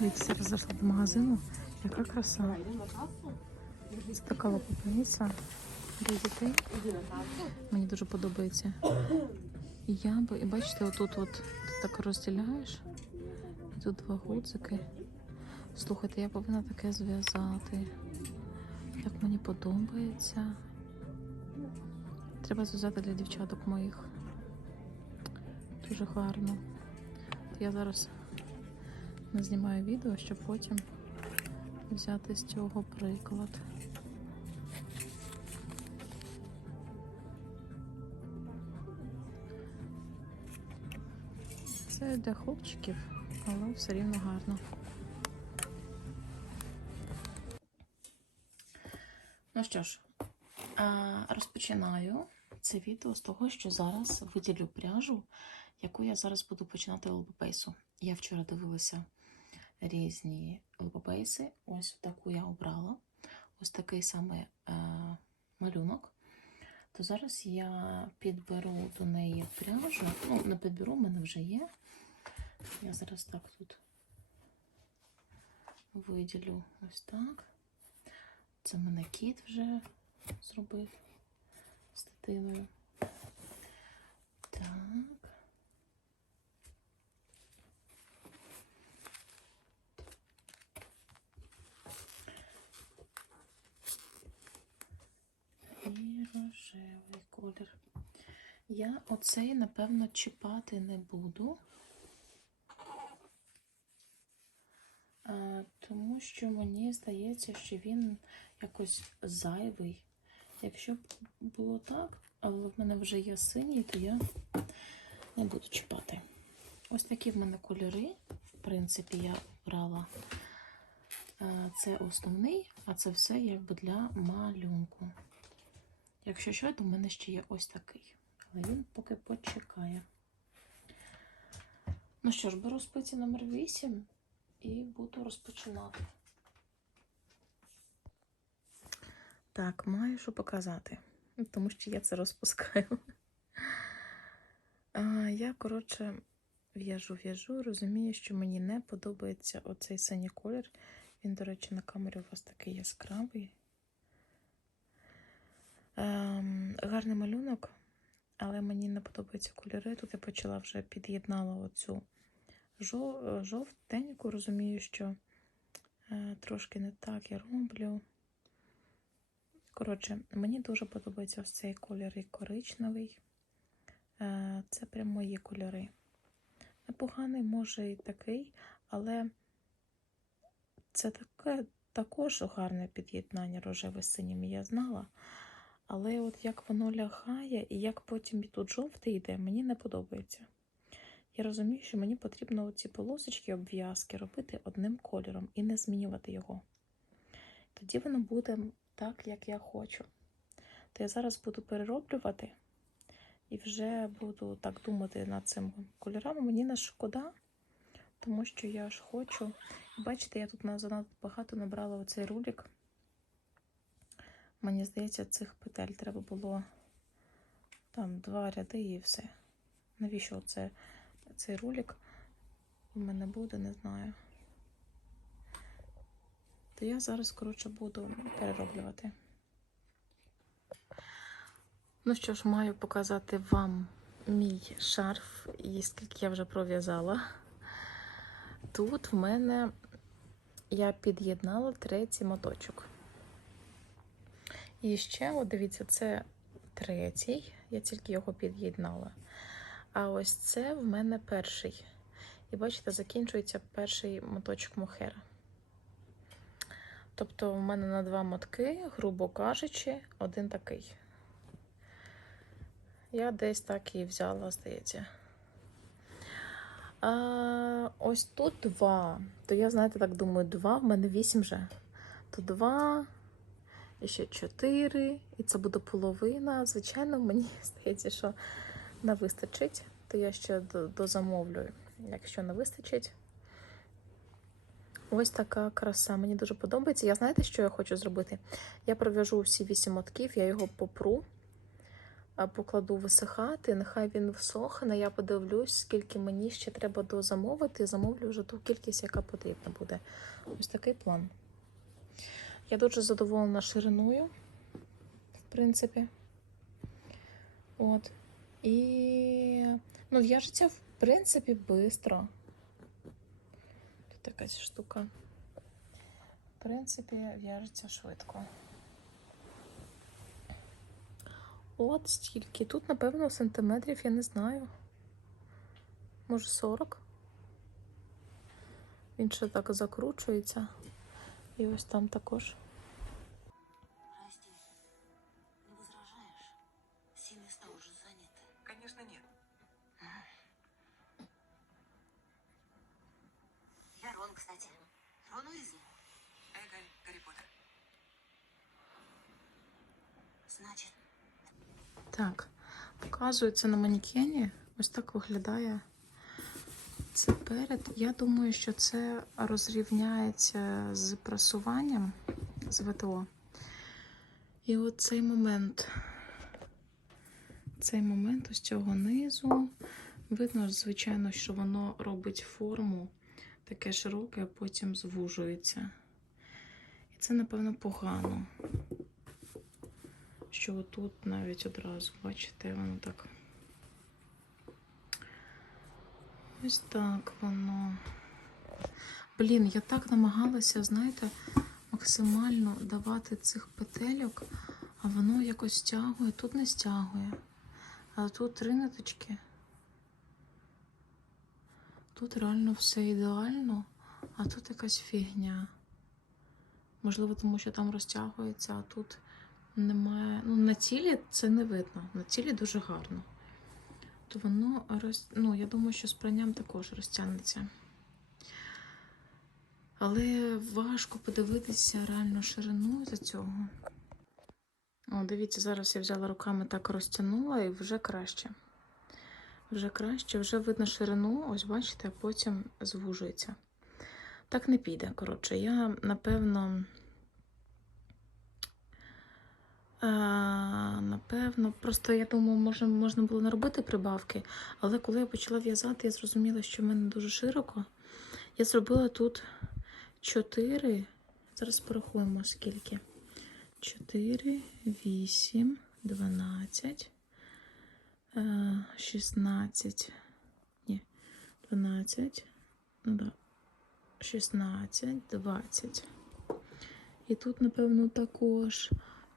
Дивіться, зараз зайшла до магазину. Яка краса. Це така лопатниця для дітей. Мені дуже подобається. І я і бачите, отут от ти так розділяєш. Тут два гудзики. Слухайте, я повинна таке зв'язати. Як мені подобається. Треба зв'язати для дівчаток моїх. Дуже гарно. Я зараз знімаю відео, щоб потім взяти з цього приклад. Це для хлопчиків, але все рівно гарно. Ну що ж, розпочинаю це відео з того, що зараз виділю пряжу, яку я зараз буду починати лобопейсу. Я вчора дивилася різні лобопейси. Ось таку я обрала. Ось такий саме е, малюнок. То зараз я підберу до неї пряжу. Ну, не підберу, в мене вже є. Я зараз так тут виділю ось так. Це мене кіт вже зробив з дитиною. Так. І рожевий колір. Я оцей, напевно, чіпати не буду. Тому що мені здається, що він якось зайвий. Якщо б було так, але в мене вже є синій, то я не буду чіпати. Ось такі в мене кольори. В принципі, я брала Е, це основний, а це все якби для малюнку. Якщо що, то в мене ще є ось такий. Але він поки почекає. Ну що ж, беру спиці номер 8 і буду розпочинати. Так, маю що показати, тому що я це розпускаю. А, я, коротше, в'яжу, в'яжу, розумію, що мені не подобається оцей синій колір. Він, до речі, на камері у вас такий яскравий. Ем, гарний малюнок, але мені не подобаються кольори. Тут я почала вже під'єднала оцю жов- жовтеньку, розумію, що е, трошки не так я роблю. Коротше, мені дуже подобається ось цей колір і коричневий. Е, це прям мої кольори. Непоганий, може, і такий, але це таке також гарне під'єднання рожеве з синім, я знала. Але от як воно лягає і як потім тут жовтий йде, мені не подобається. Я розумію, що мені потрібно ці полосочки обв'язки робити одним кольором і не змінювати його. Тоді воно буде так, як я хочу. То я зараз буду перероблювати і вже буду так думати над цим кольорами. Мені не шкода, тому що я ж хочу. Бачите, я тут на- занадто багато набрала оцей рулік. Мені здається, цих петель треба було там два ряди і все. Навіщо це, цей рулік у мене буде, не знаю. То я зараз, коротше, буду перероблювати. Ну що ж, маю показати вам мій шарф і скільки я вже пров'язала. Тут в мене я під'єднала третій моточок. І ще, от дивіться, це третій, я тільки його під'єднала. А ось це в мене перший. І бачите, закінчується перший моточок мохера. Тобто, в мене на два мотки, грубо кажучи, один такий. Я десь так і взяла, здається. А, ось тут два. То я, знаєте, так думаю, два, в мене вісім вже. То два, і ще чотири, і це буде половина. Звичайно, мені здається, що не вистачить, то я ще до- дозамовлю, якщо не вистачить. Ось така краса. Мені дуже подобається. Я знаєте, що я хочу зробити? Я пров'яжу всі вісім мотків, я його попру покладу висихати. Нехай він всохне. Я подивлюсь, скільки мені ще треба дозамовити. і Замовлю вже ту кількість, яка потрібна буде. Ось такий план. Я дуже задоволена шириною, в принципі. От. І ну, в'яжеться, в принципі, швидко. Тут якась штука. В принципі, в'яжеться швидко. От стільки. Тут, напевно, сантиметрів, я не знаю. Може 40. Він ще так закручується. І ось там також. Прости, не возражаешь? Все места уже заняты. Конечно, нет. Я Рон, кстати. Рон Уизли. Эгой, Гарри Поттер. Значит, Так, показується на манекені. Ось так виглядає Це перед. Я думаю, що це розрівняється з прасуванням з ВТО. І от цей момент, цей момент ось цього низу. Видно, звичайно, що воно робить форму таке широке, а потім звужується. І це, напевно, погано що отут навіть одразу, бачите, воно так. Ось так воно. Блін, я так намагалася, знаєте, максимально давати цих петельок, а воно якось стягує, тут не стягує. А тут три ниточки. Тут реально все ідеально, а тут якась фігня. Можливо, тому що там розтягується, а тут немає. Ну, на тілі це не видно. На тілі дуже гарно. То воно роз... ну, я думаю, що з пранням також розтягнеться. Але важко подивитися реально ширину за цього. О, дивіться, зараз я взяла руками так розтягнула і вже краще. Вже краще, вже видно ширину, ось бачите, а потім звужується. Так не піде. Коротше, я напевно. А, напевно, просто я думаю, може, можна було не робити прибавки, але коли я почала в'язати, я зрозуміла, що в мене дуже широко. Я зробила тут 4, зараз порахуємо скільки. 4, 8, 12, е, 16, ні, 12, ну да, 16, 20. І тут, напевно, також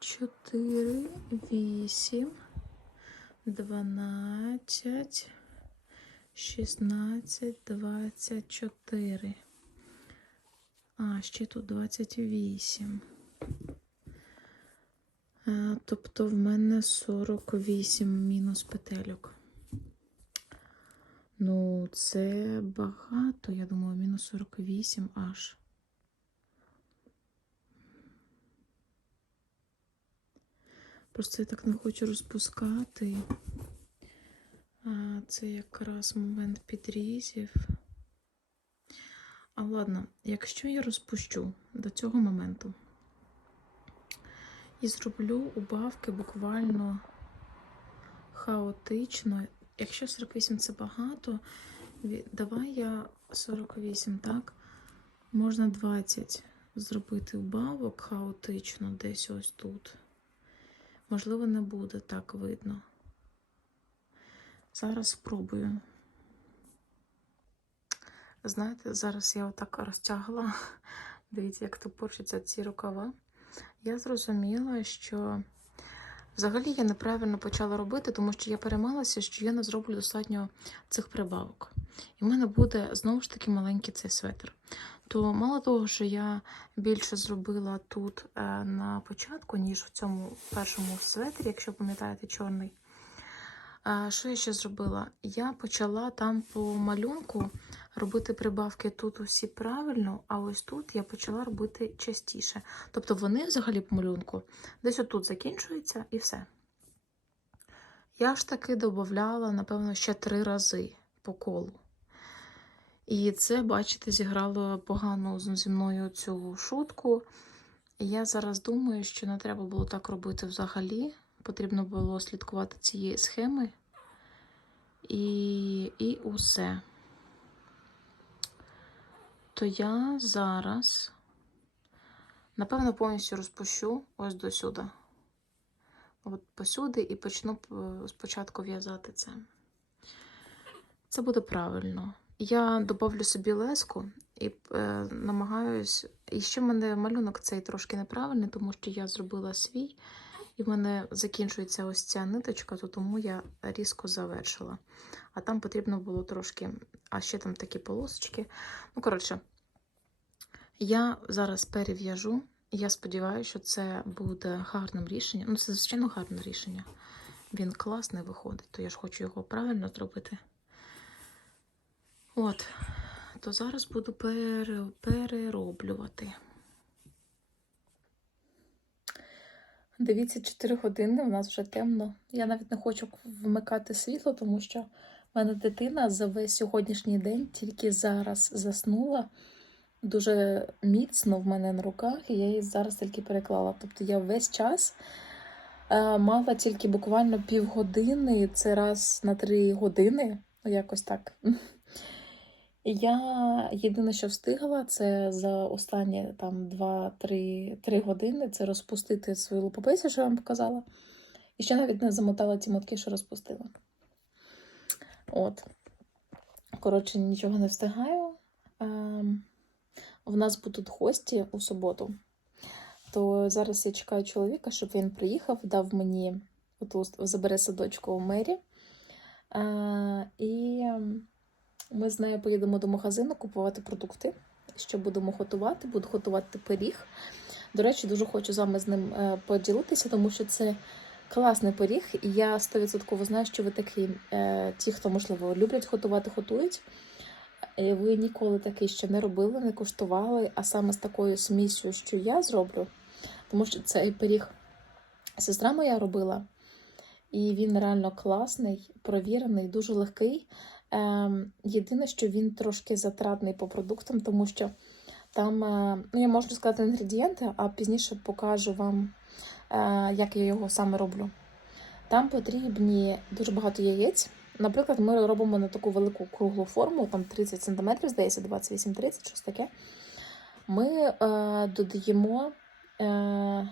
4, 8, 12, 16, 24. А, ще тут 28. А, тобто в мене 48 мінус петельок. Ну, це багато, я думаю, мінус 48 аж. Просто я так не хочу розпускати. Це якраз момент підрізів. А ладно, якщо я розпущу до цього моменту і зроблю убавки буквально хаотично. Якщо 48 це багато, давай я 48, так? Можна 20 зробити убавок хаотично десь ось тут. Можливо, не буде так видно. Зараз спробую. Знаєте, зараз я отак розтягла. Дивіться, як топорщаться ці рукава. Я зрозуміла, що взагалі я неправильно почала робити, тому що я переймалася, що я не зроблю достатньо цих прибавок. І в мене буде знову ж таки маленький цей светр. То мало того, що я більше зробила тут е, на початку, ніж в цьому першому светрі, якщо пам'ятаєте, чорний. Е, що я ще зробила? Я почала там по малюнку робити прибавки тут усі правильно, а ось тут я почала робити частіше. Тобто вони взагалі по малюнку десь отут закінчуються і все. Я ж таки додавала, напевно, ще три рази по колу. І це, бачите, зіграло погано зі мною цю шутку. Я зараз думаю, що не треба було так робити взагалі. потрібно було слідкувати цієї схеми. І, і усе. То я зараз, напевно, повністю розпущу ось до сюди. От посюди і почну спочатку в'язати це. Це буде правильно. Я додавлю собі леску і е, намагаюсь. І ще в мене малюнок цей трошки неправильний, тому що я зробила свій, і в мене закінчується ось ця ниточка, то тому я різко завершила. А там потрібно було трошки, а ще там такі полосочки. Ну, коротше, я зараз перев'яжу. Я сподіваюся, що це буде гарним рішенням. Ну, це, звичайно, гарне рішення. Він класний виходить, то я ж хочу його правильно зробити. От, то зараз буду пере, перероблювати. Дивіться, 4 години, у нас вже темно. Я навіть не хочу вмикати світло, тому що в мене дитина за весь сьогоднішній день тільки зараз заснула дуже міцно в мене на руках, і я її зараз тільки переклала. Тобто я весь час е, мала тільки буквально півгодини, це раз на три години, ну якось так. Я єдине, що встигла, це за останні там 2-3 години це розпустити свою лупописі, що я вам показала. І ще навіть не замотала ті мотки, що розпустила. От. Коротше, нічого не встигаю. Ем, в нас будуть гості у суботу. То зараз я чекаю чоловіка, щоб він приїхав, дав мені забере садочку у мері. Е, і ми з нею поїдемо до магазину купувати продукти. Що будемо готувати? Буду готувати пиріг. До речі, дуже хочу з вами з ним е, поділитися, тому що це класний пиріг. І я 100% знаю, що ви такі, е, ті, хто, можливо, люблять готувати, готують. І ви ніколи такий ще не робили, не куштували, а саме з такою смісю, що я зроблю. Тому що цей пиріг сестра моя робила. І він реально класний, провірений, дуже легкий. Ем, єдине, що він трошки затратний по продуктам, тому що там, е, ну, я можу сказати інгредієнти, а пізніше покажу вам, е, як я його саме роблю. Там потрібні дуже багато яєць. Наприклад, ми робимо на таку велику круглу форму, там 30 см, здається, 28-30, щось таке. Ми е, додаємо, е,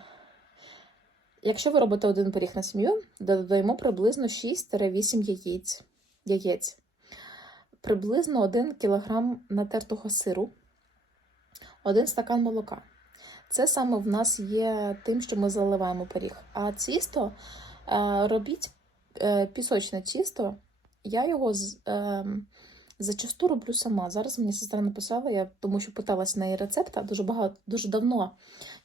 якщо ви робите один пиріг на сім'ю, додаємо приблизно 6-8 яєць. яєць приблизно 1 кг натертого сиру, 1 стакан молока. Це саме в нас є тим, що ми заливаємо пиріг. А тісто е, робіть е, пісочне тісто. Я його е, зачасту роблю сама. Зараз мені сестра написала, я тому що питалася на її рецепт, дуже багато, дуже давно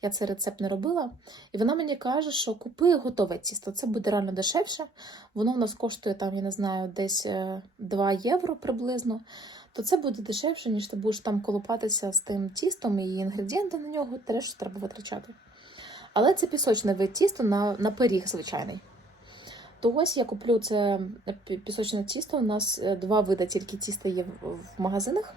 я цей рецепт не робила. І вона мені каже, що купи готове тісто. Це буде реально дешевше. Воно в нас коштує там, я не знаю, десь 2 євро приблизно. То це буде дешевше, ніж ти будеш там колупатися з тим тістом і інгредієнти на нього теж треба витрачати. Але це пісочне вид тісто на, на пиріг звичайний. То ось я куплю це пісочне тісто. У нас е, два види тільки тіста є в магазинах.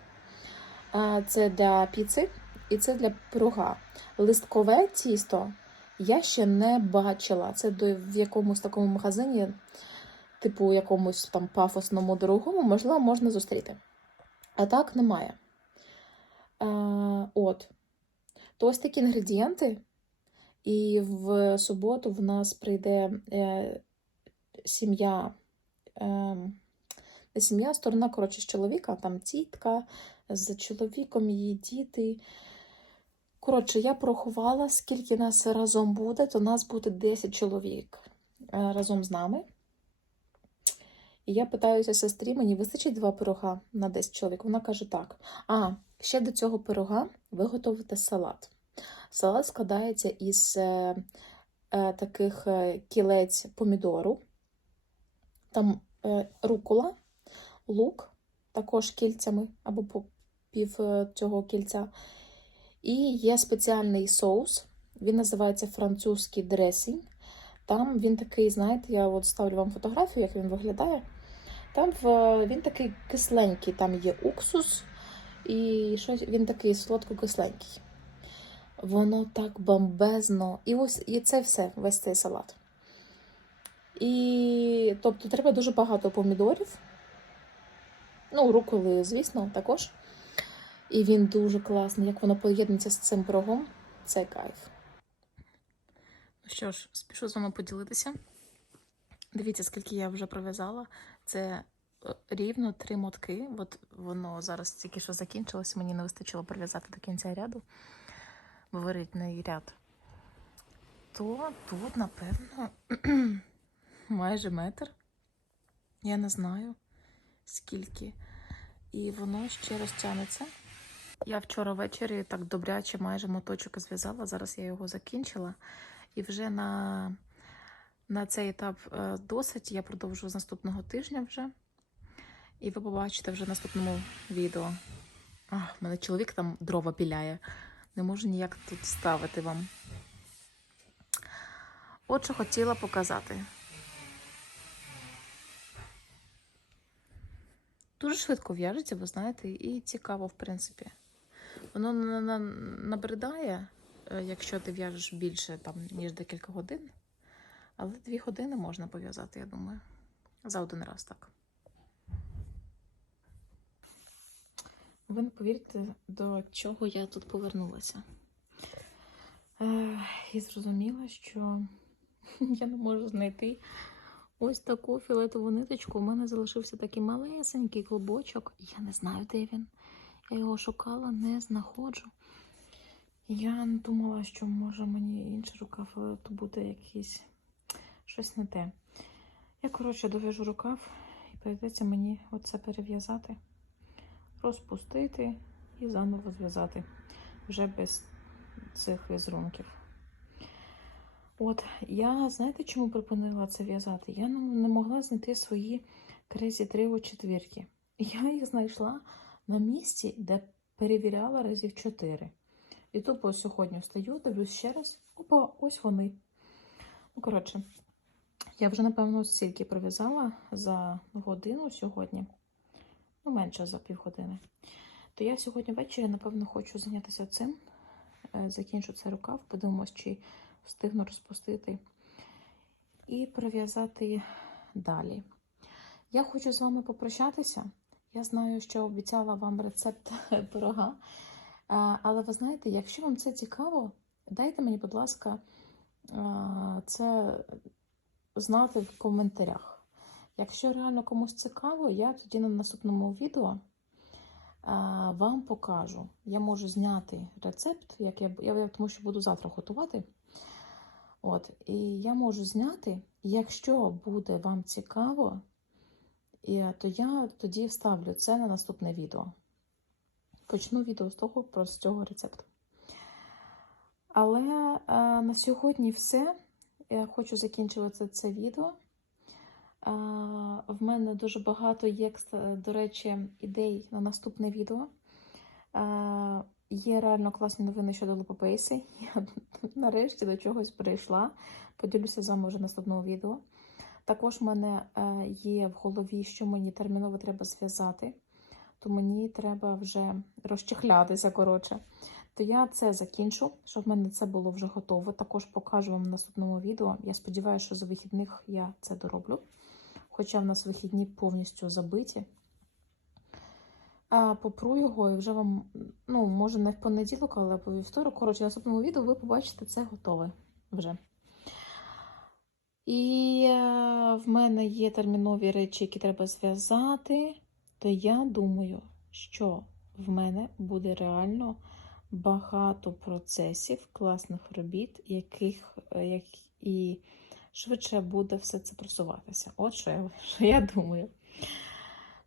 Це для піци і це для пирога. Листкове тісто я ще не бачила. Це в якомусь такому магазині, типу якомусь там пафосному дорогому, можливо, можна зустріти. А так немає. От. То ось такі інгредієнти. І в суботу в нас прийде е, сім'я, е, сім'я, сторона, коротше, з чоловіка, там тітка, з чоловіком, її діти. Коротше, я порахувала, скільки нас разом буде, то нас буде 10 чоловік е, разом з нами. І я питаюся сестрі, мені вистачить два пирога на 10 чоловік. Вона каже так. А, ще до цього пирога ви готуєте салат. Салат складається із е, е, таких е, кілець помідору, там е, рукола, лук, також кільцями або по пів е, цього кільця. І є спеціальний соус, він називається французький дресінг. Там він такий, знаєте, я от ставлю вам фотографію, як він виглядає. Там він такий кисленький, там є уксус, і щось, він такий солодко-кисленький. Воно так бомбезно. І ось і це все, весь цей салат. І тобто треба дуже багато помідорів. Ну, руколи, звісно, також. І він дуже класний. Як воно поєднується з цим пирогом, це кайф. Ну що ж, спішу з вами поділитися. Дивіться, скільки я вже пров'язала. Це е, рівно три мотки. От воно зараз тільки що закінчилось, мені не вистачило пров'язати до кінця ряду, виворітний ряд. То тут, напевно, майже метр. Я не знаю скільки. І воно ще розтягнеться. Я вчора ввечері так добряче майже моточок зв'язала. Зараз я його закінчила. І вже на, на цей етап е, досить. Я продовжу з наступного тижня вже. І ви побачите вже в наступному відео. Ах, мене чоловік там дрова піляє. Не можу ніяк тут ставити вам. От що хотіла показати. Дуже швидко в'яжеться, ви знаєте, і цікаво, в принципі. Воно на- на- набридає, е, якщо ти в'яжеш більше, там, ніж декілька годин. Але дві години можна пов'язати, я думаю. За один раз так. Ви не повірите, до чого я тут повернулася. Е, і зрозуміла, що я не можу знайти ось таку фіолетову ниточку. У мене залишився такий малесенький клубочок. Я не знаю, де він. Я його шукала, не знаходжу. Я думала, що може мені інший рукав, але то буде якийсь щось не те. Я, коротше, дов'яжу рукав і прийдеться мені оце перев'язати, розпустити і заново зв'язати вже без цих візерунків. От, я знаєте, чому припинила це в'язати? Я не не могла знайти свої крезі три четвірки. Я їх знайшла на місці, де перевіряла разів чотири. І тупо сьогодні встаю, дивлюсь ще раз. Опа, ось вони. Ну, коротше, я вже, напевно, стільки пров'язала за годину сьогодні. Ну, менше за півгодини. То я сьогодні ввечері, напевно, хочу зайнятися цим. Е, Закінчу цей рукав, подивимось, чи встигну розпустити. І пров'язати далі. Я хочу з вами попрощатися. Я знаю, що обіцяла вам рецепт пирога. Але ви знаєте, якщо вам це цікаво, дайте мені, будь ласка, це знати в коментарях. Якщо реально комусь цікаво, я тоді на наступному відео вам покажу. Я можу зняти рецепт, як я, я тому що буду завтра готувати. От, і я можу зняти, якщо буде вам цікаво, і, то я тоді вставлю це на наступне відео. Почну відео з того про з цього рецепту. Але е, на сьогодні все. Я хочу закінчувати це відео. Е, в мене дуже багато є, до речі, ідей на наступне відео. Е, є реально класні новини щодо лопопейси. Я нарешті до чогось прийшла. Поділюся з вами вже в наступному відео. Також в мене е, є в голові, що мені терміново треба зв'язати, то мені треба вже розчехлятися, коротше. То я це закінчу, щоб в мене це було вже готово. Також покажу вам в наступному відео. Я сподіваюся, що за вихідних я це дороблю. Хоча в нас вихідні повністю забиті. А попру його і вже вам, ну, може, не в понеділок, але по вівторок. Коротше, в наступному відео ви побачите це готове вже. І е, в мене є термінові речі, які треба зв'язати. То я думаю, що в мене буде реально багато процесів, класних робіт, яких е, як, і швидше буде все це просуватися. От що я, що я думаю.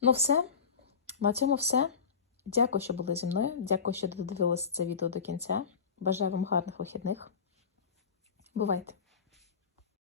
Ну, все. На цьому все. Дякую, що були зі мною. Дякую, що додивилися це відео до кінця. Бажаю вам гарних вихідних. Бувайте!